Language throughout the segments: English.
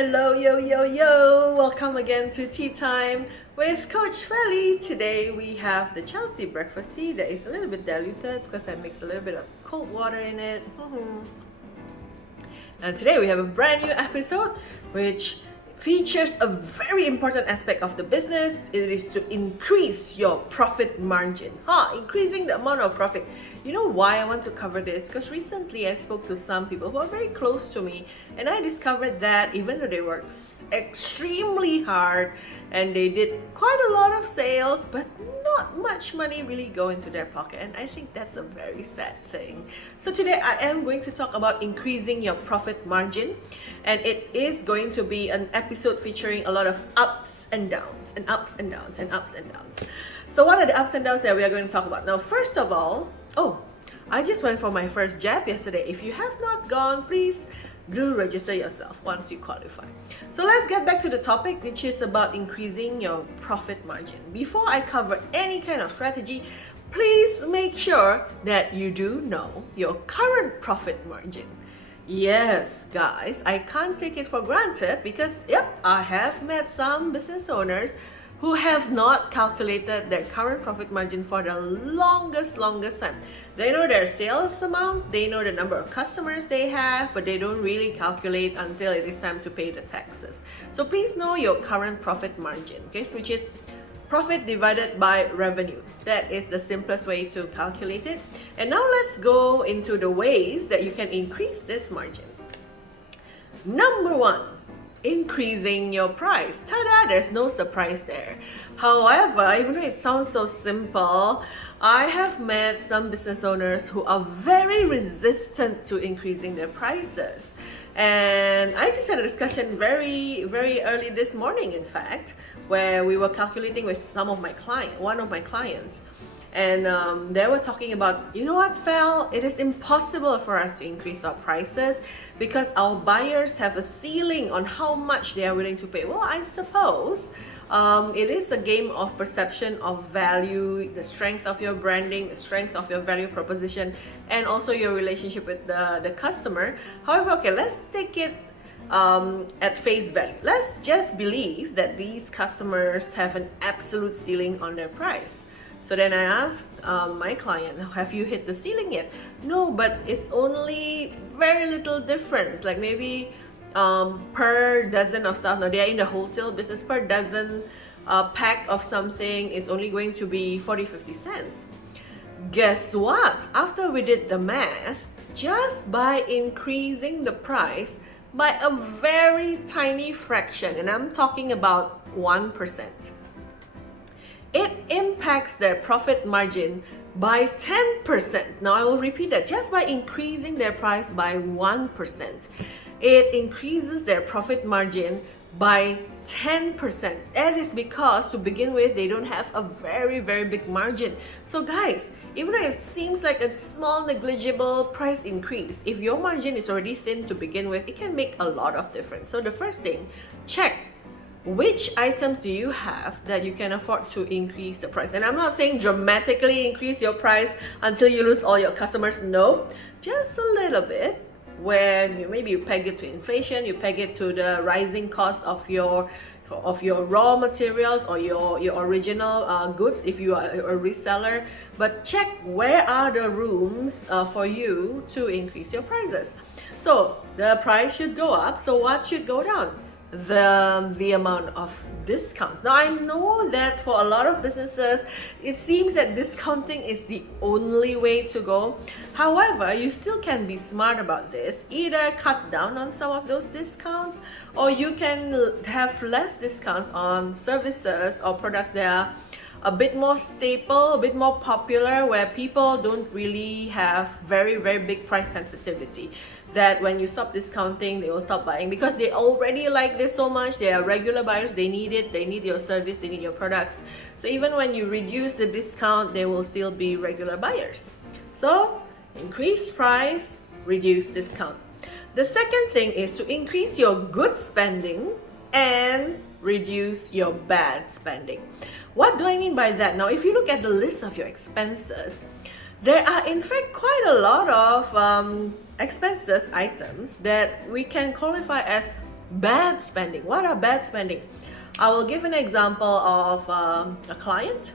Hello, yo, yo, yo! Welcome again to Tea Time with Coach Felly. Today we have the Chelsea breakfast tea that is a little bit diluted because I mixed a little bit of cold water in it. And today we have a brand new episode which features a very important aspect of the business. It is to increase your profit margin. Increasing the amount of profit. You know why I want to cover this? Because recently I spoke to some people who are very close to me, and I discovered that even though they worked extremely hard and they did quite a lot of sales, but not much money really go into their pocket, and I think that's a very sad thing. So today I am going to talk about increasing your profit margin, and it is going to be an episode featuring a lot of ups and downs and ups and downs and ups and downs. So what are the ups and downs that we are going to talk about? Now, first of all, I just went for my first jab yesterday. If you have not gone, please do register yourself once you qualify. So let's get back to the topic, which is about increasing your profit margin. Before I cover any kind of strategy, please make sure that you do know your current profit margin. Yes, guys, I can't take it for granted because, I have met some business owners who have not calculated their current profit margin for the longest time. They know their sales amount, they know the number of customers they have, but they don't really calculate until it is time to pay the taxes. So please know your current profit margin, okay, which is profit divided by revenue. That is the simplest way to calculate it. And now let's go into the ways that you can increase this margin. Number one, increasing your price. Ta-da! There's no surprise there. However, even though it sounds so simple, I have met some business owners who are very resistant to increasing their prices. And I just had a discussion very early this morning, in fact, where we were calculating with one of my clients. And they were talking about, you know what, Fel, it is impossible for us to increase our prices because our buyers have a ceiling on how much they are willing to pay. Well, I suppose it is a game of perception of value, the strength of your branding, the strength of your value proposition, and also your relationship with the customer. However, okay, let's take it at face value. Let's just believe that these customers have an absolute ceiling on their price. So then I asked my client, have you hit the ceiling yet? No, but it's only very little difference, like maybe per dozen of stuff. Now they are in the wholesale business, per dozen pack of something is only going to be 40-50 cents. Guess what? After we did the math, just by increasing the price by a very tiny fraction, and I'm talking about 1%, it impacts their profit margin by 10%. Now I will repeat that. Just by increasing their price by 1%, it increases their profit margin by 10%. That is because, to begin with, they don't have a very big margin. So guys, even though it seems like a small negligible price increase, if your margin is already thin to begin with, it can make a lot of difference. So the first thing, check which items do you have that you can afford to increase the price. And I'm not saying dramatically increase your price until you lose all your customers. No, just a little bit, where maybe you peg it to inflation, you peg it to the rising cost of your raw materials or your original goods if you are a reseller. But check where are the rooms for you to increase your prices. So the price should go up, so what should go down? The amount of discounts. Now I know that for a lot of businesses it seems that discounting is the only way to go. However, you still can be smart about this. Either cut down on some of those discounts, or you can have less discounts on services or products that are a bit more staple, a bit more popular, where people don't really have very big price sensitivity. That when you stop discounting, they will stop buying because they already like this so much. They are regular buyers, they need it, they need your service, they need your products. So even when you reduce the discount, they will still be regular buyers. So increase price, reduce discount. The second thing is to increase your good spending and reduce your bad spending. What do I mean by that? Now, if you look at the list of your expenses, there are in fact quite a lot of expenses items that we can qualify as bad spending. What are bad spending? I will give an example of a client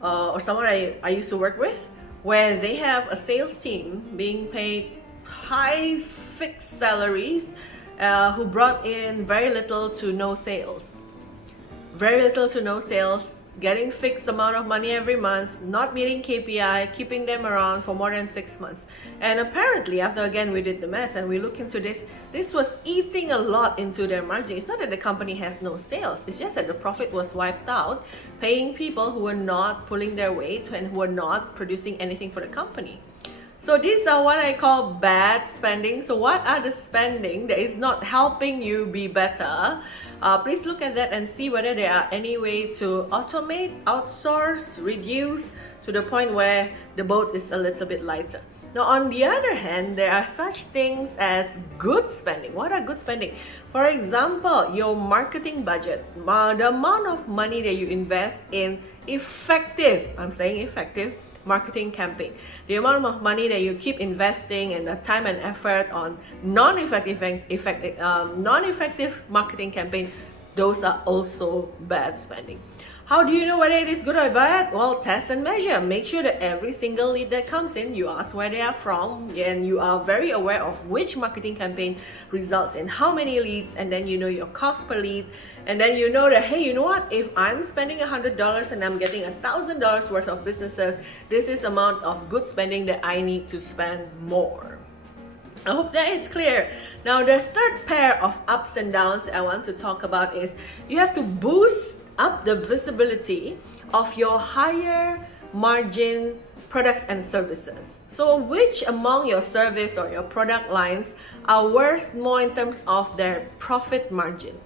or someone I used to work with, where they have a sales team being paid high fixed salaries who brought in very little to no sales. Very little to no sales, getting fixed amount of money every month, not meeting KPI, keeping them around for more than 6 months. And apparently, after again we did the maths and we look into this was eating a lot into their margin. It's not that the company has no sales, it's just that the profit was wiped out, paying people who were not pulling their weight and who were not producing anything for the company. So these are what I call bad spending. So what are the spending that is not helping you be better? Please look at that and see whether there are any way to automate, outsource, reduce to the point where the boat is a little bit lighter. Now, on the other hand, there are such things as good spending. What are good spending? For example, your marketing budget, the amount of money that you invest in effective, I'm saying effective, marketing campaign, the amount of money that you keep investing and the time and effort on non-effective marketing campaign, those are also bad spending. How do you know whether it is good or bad? Well, test and measure. Make sure that every single lead that comes in, you ask where they are from, and you are very aware of which marketing campaign results in how many leads, and then you know your cost per lead, and then you know that, hey, you know what? If I'm spending $100 and I'm getting $1,000 worth of businesses, this is amount of good spending that I need to spend more. I hope that is clear. Now, the third pair of ups and downs that I want to talk about is you have to boost up the visibility of your higher margin products and services. So which among your service or your product lines are worth more in terms of their profit margin?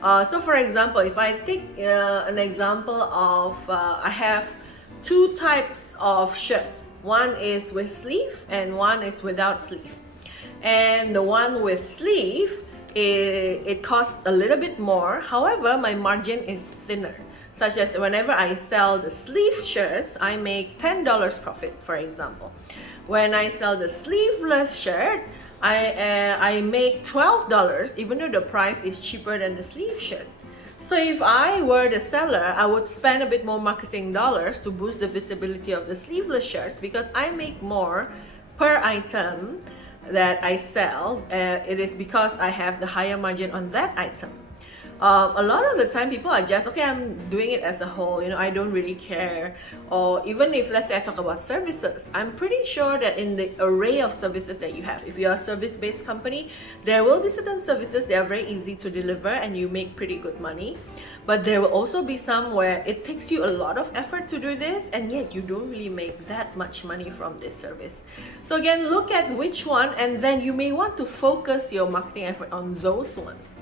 So for example, if I take an example of I have two types of shirts. One is with sleeve and one is without sleeve. And the one with sleeve, it costs a little bit more. However, my margin is thinner, such as whenever I sell the sleeve shirts, I make $10 profit, for example. When I sell the sleeveless shirt, I make $12, even though the price is cheaper than the sleeve shirt. So if I were the seller, I would spend a bit more marketing dollars to boost the visibility of the sleeveless shirts, because I make more per item that I sell. It is because I have the higher margin on that item. A lot of the time people are just, okay, I'm doing it as a whole, I don't really care. Or even if, let's say I talk about services, I'm pretty sure that in the array of services that you have, if you're a service-based company, there will be certain services that are very easy to deliver and you make pretty good money. But there will also be some where it takes you a lot of effort to do this, and yet you don't really make that much money from this service. So again, look at which one, and then you may want to focus your marketing effort on those ones.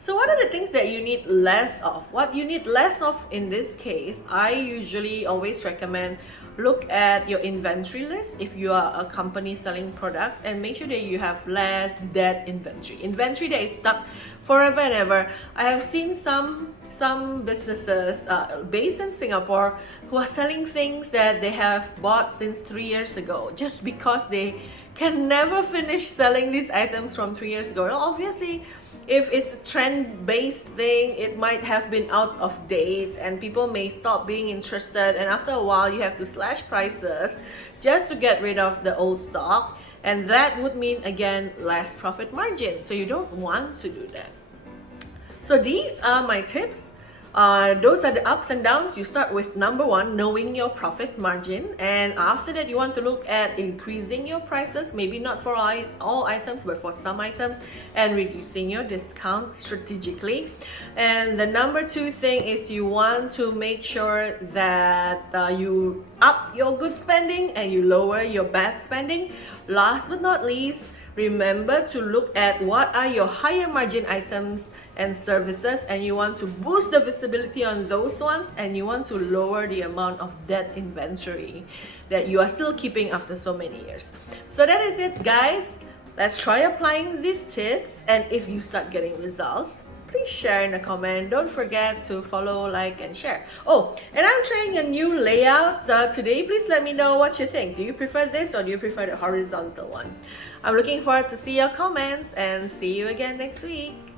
So what are the things that you need less of? What you need less of in this case, I usually always recommend look at your inventory list if you are a company selling products, and make sure that you have less dead inventory. Inventory that is stuck forever and ever. I have seen some businesses based in Singapore who are selling things that they have bought since 3 years ago, just because they can never finish selling these items from 3 years ago. Now, obviously, if it's a trend-based thing, it might have been out of date and people may stop being interested, and after a while you have to slash prices just to get rid of the old stock, and that would mean again less profit margin. So you don't want to do that. So these are my tips. Those are the ups and downs. You start with number one, knowing your profit margin, and after that you want to look at increasing your prices, maybe not for all items but for some items, and reducing your discount strategically. And the number two thing is you want to make sure that you up your good spending and you lower your bad spending. Last but not least, remember to look at what are your higher margin items and services, and you want to boost the visibility on those ones, and you want to lower the amount of dead inventory that you are still keeping after so many years. So that is it, guys. Let's try applying these tips, and if you start getting results, please share in the comment. Don't forget to follow, like, and share. Oh, and I'm trying a new layout today. Please let me know what you think. Do you prefer this or do you prefer the horizontal one? I'm looking forward to see your comments and see you again next week.